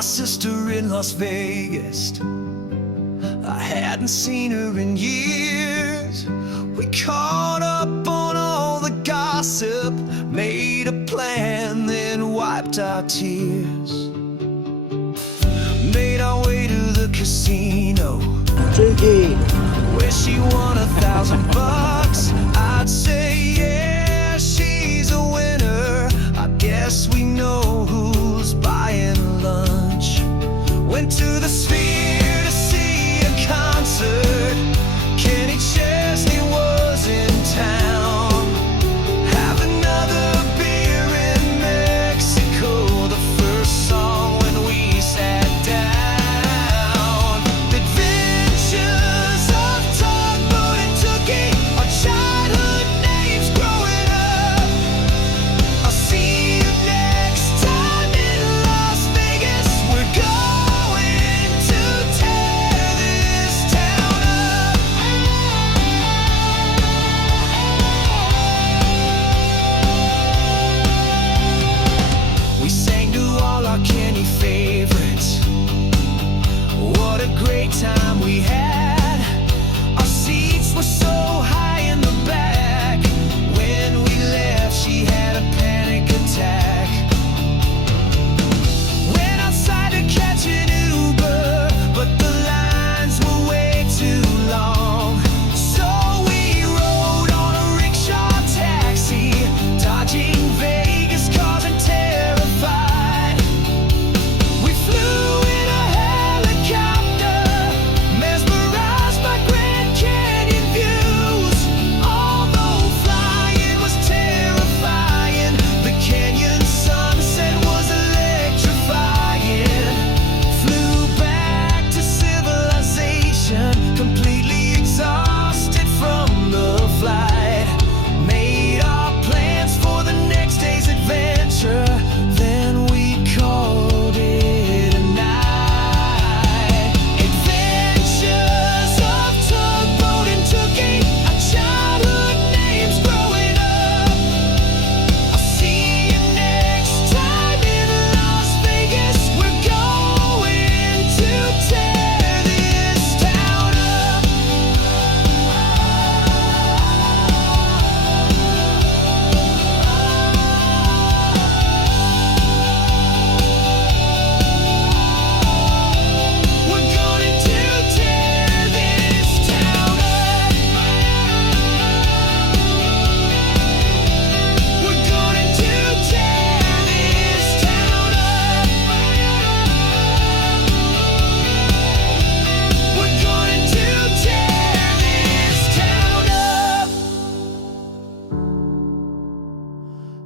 my sister in Las Vegas. I hadn't seen her in years. We caught up on all the gossip, made a plan, then wiped our tears. Made our way to the casino, Tookie. where she won $1,000. I'd say yeah, she's a winner. I guess we know who's buying lunch. Went to the Sphere to see a concert. Kenny Chesney was in town. Have another beer in Mexico, the first song when we sat down. The adventures of Tugboat and Tookie, our childhood names growing up. I'll see you next time in Las Vegas. We're going to tear this town up. We sang to all our Kenny favorites. What a great time we had. Our seats were so high in the back. When we left, she had a panic attack. Went outside to catch an Uber, but the lines were way too long. So we rode on a rickshaw taxi, dodging Vegas cars and terrified. We flew in a helicopter, mesmerized by Grand Canyon views. Although flying was terrifying, the canyon sunset was electrifying. Flew back to civilization, completely exhausted from the flight. Made our plans for the next day's adventure, then we called it a night. Adventures of Tugboat and Tookie, our childhood names growing up. I'll see you next time in Las Vegas. We're going to tear this town up. We're going to tear this town up. We're going to tear this town up. We're going to tear this town up.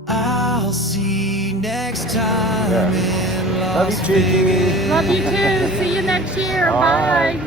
I'll see you next time in Love Las you, Tookie. Vegas. Love you too. See you next year. Bye.